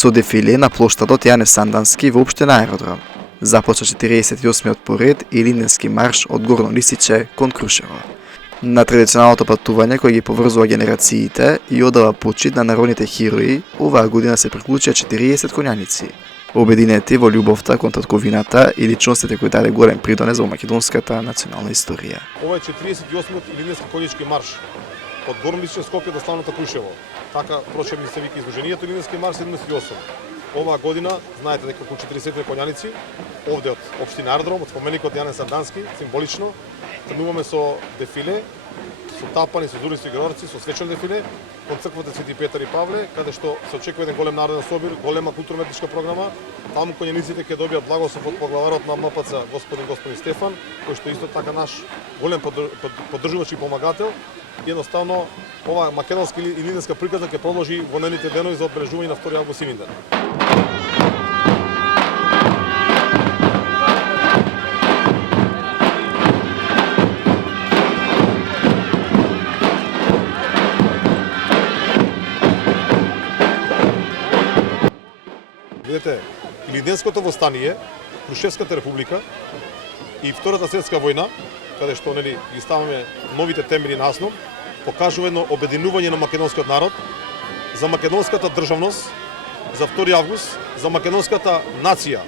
со дефиле на плоштадот Јане Сандански во општина Аеродром. Започна 48-миот поред Илинденски марш од Горно Лисиче кон Крушево. На традиционалното патување кој ги поврзува генерациите и одава почит на народните херои, оваа година се приклучија 40 конјаници, обединети во љубовта кон татковината и личностите кои даде голем придонес во македонската национална историја. Ова е 48-миот Илинденски конјички марш од Горно Лисиче Скопје до славното Крушево. Така прочем се вика изложението Илинденски марш 78. Оваа година, знаете дека околу 40 конјаници, овде од општина Аеродром, од споменикот Јане Сандански, символично, тргнуваме со дефиле, со тапани, со зуристи игрорци, со свечено дефиле, кон црквата Свети Петар и Павле, каде што се очекува еден голем народен собир, голема културно-етничка програма. Таму конјаниците ќе добијат благослов од поглаварот на МПЦ, господин Стефан, кој што исто така наш голем поддржувач и помагател. Едноставно, ова македонска илинденска приказна ќе продолжи во наредните денови за одбележување на 2 август Илинден. Видете, Илинденското востание, Крушевската република и Втората светска војна, каде што ги ставаме новите темели на основ, покажува едно обединување на македонскиот народ, за македонската државност, за 2 август, за македонската нација.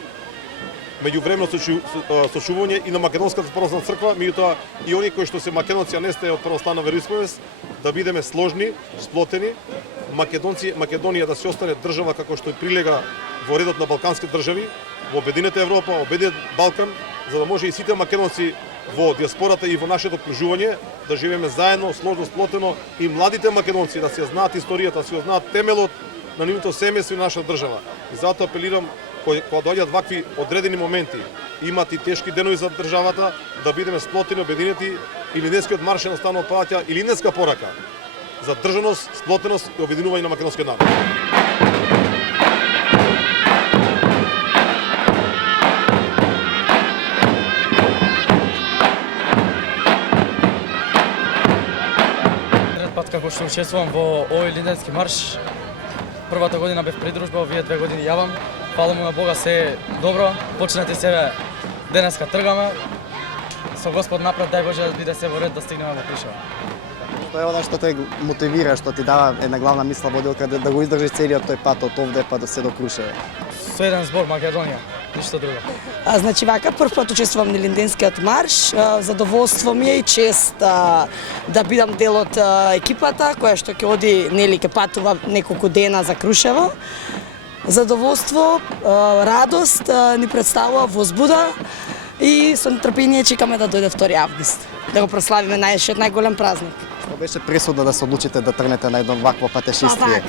Меѓувременно сочувување и на македонската православна црква, меѓутоа и оние кои што се македонци, а не сте од православна вероисповест, да бидеме сложни, сплотени, Македонија да се остане држава како што и прилега во редот на балкански држави, во обединета Европа, обединет Балкан, за да може и сите македонци во диаспората и во нашето окружување да живееме заедно, сложно, сплотено и младите македонци да се знаат историјата, да се знаат темелот на нивното семејство и на нашата држава. И затоа апелирам кога доаѓаат вакви одредени моменти, имат и тешки денови за државата, да бидеме сплотени, обединети. Илинденскиот марш едноставно паѓа илинденска порака за државност, сплотеност и обединување на македонскиот народ. Како што учествувам во овој Илинденски марш, првата година бев придружба, овие 2 години јавам. Фала му на Бога, се е добро, почнати себе денеска тргаме. Со Господ напред, дај Боже да биде се во ред да стигнеме во Крушево. Што е она што те мотивира, што ти дава една главна мисла водилка да го издржиш целиот тој пат од овде па до се до Крушево? Со еден збор Македонија, ништо друго. Значи вака, прв пат учествувам на Илинденскиот марш, задоволство ми е и чест да бидам дел од екипата која што ќе оди, ќе патува неколку дена за Крушево. Задоволство, радост ни представува, возбуда и со нетрпение чекаме да дојде 2 август, да го прославиме најголем празник. Што беше пресуда да се одлучите да тргнете на едно вакво патешествие?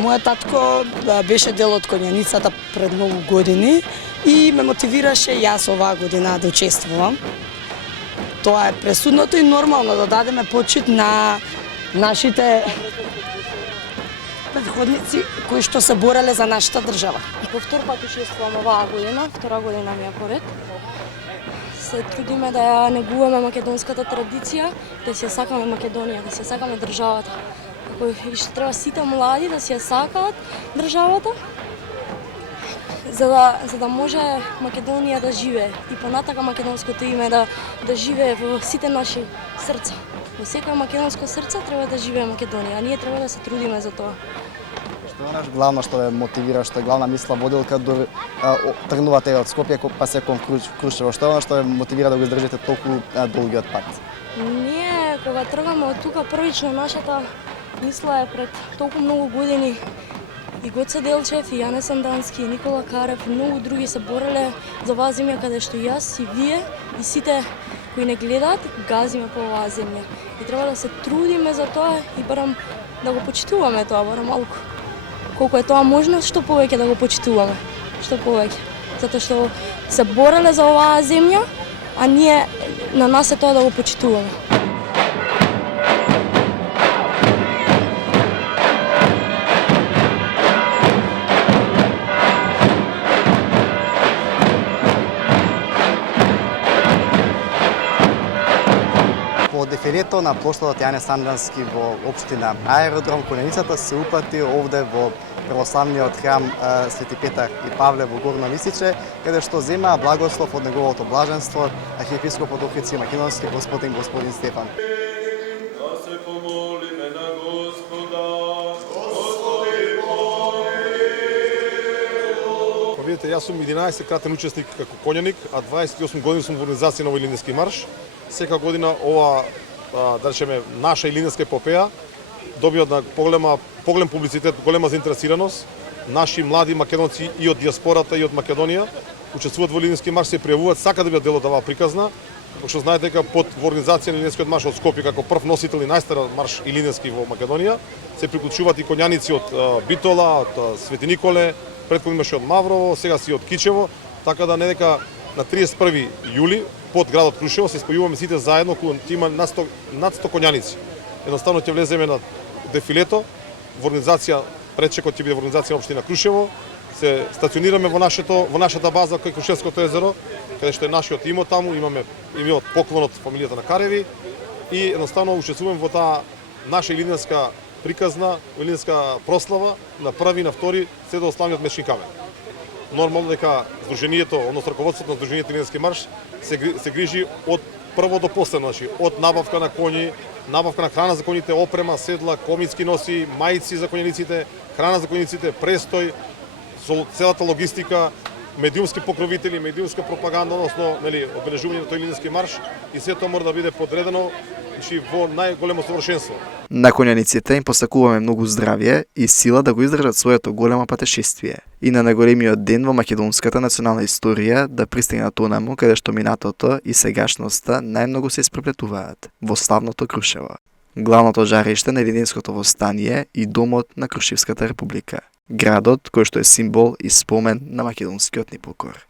Мојот татко беше дел од конјаницата пред многу години и ме мотивираше јас оваа година да учествувам. Тоа е пресудното и нормално да дадеме почит на нашите предходници кои што се бореле за нашата држава. По 2 пат учествувам оваа година, 2 година ми е поред. Се трудиме да ја негуваме македонската традиција, да си ја сакаме Македонија, да си ја сакаме државата. И што треба сите млади да си ја сакаат државата, за да може Македонија да живее и понатака македонското име да живее во сите наши срца. Во секој македонско срце треба да живее Македонија, а ние треба да се трудиме за тоа. Што е наш главно што е мотивира, што е главна мисла водилка до тргнувате од Скопје па се кон Крушево? Што е она што е мотивира да го издржите толку долгиот пат? Ние кога тргаме од тука првично, нашата мисла е пред толку многу години. И Гоце Делчев, и Јане Сандански, и Никола Карев, и многу други се бореле за оваа земја каде што јас и вие и сите кои не гледаат газиме по оваа земја. И треба да се трудиме за тоа и барам да го почитуваме тоа, барам малку. Колку е тоа можно, што повеќе да го почитуваме, што повеќе. Затоа што се бореле за оваа земја, а ние на нас е тоа да го почитуваме. дефилето на плоштадот Јане Сандански во општина Аеродром Коњаницата се упати овде во православниот храм Свети Петар и Павле во Горно Лисиче, каде што зема благослов од неговото блаженство архиепископот Охридски Македонски господин Стефан. Да се помолиме на Господа. Видите, јас сум 11 кратен учесник како конјаник, а 28 години сум во организација на овој Илинденски марш. Секако година ова, да речеме, наша илинденска епопеја добија на поголем публицитет, голема заинтересираност. Наши млади македонци и од диаспората и од Македонија учествуваат во Илинденски марш, се пријавуваат, сака да бидат дел од оваа приказна. Пошто знаете дека под во организација на Илинденскиот марш од Скопје како прв носител и најстар марш илинденски во Македонија се приклучуваат и конјаници од Битола, од Свети Николе, претходно имаше од Маврово, сега си од Кичево, така да не дека на 31 јули под градот Крушево се спојуваме сите заедно, кога има над 100 конјаници. Едноставно ќе влеземе на дефилето во организација, пречекот ќе биде во организација на општина Крушево, се стационираме во нашата база кај Крушевското езеро, каде што е нашиот имот таму, имаме имот поклон од фамилијата на Кареви и едноставно учествуваме во таа наша илинденска приказна, илинденска прослава на први и на втори се до славниот Мечки камен. Нормално дека здруженијето, односно раководството на здруженијето Илинденски марш се грижи од прво до последно, значи од набавка на коњи, набавка на храна за коњите, опрема, седла, комицки носи, мајци за коњаниците, храна за коњаниците, престој, со целата логистика, медиумски покровители, медиумска пропаганда, односно, обележување на тој Илинденски марш и сето тоа мора да биде подредено во најголемо совршенство. На конјаниците им посакуваме многу здравје и сила да го издржат своето големо патешествие и на најголемиот ден во македонската национална историја да пристигнат онаму каде што минатото и сегашноста најмногу се испреплетуваат, во славното Крушево. Главното жариште на Илинденското востание и домот на Крушевската република, градот кој што е символ и спомен на македонскиот ни покор.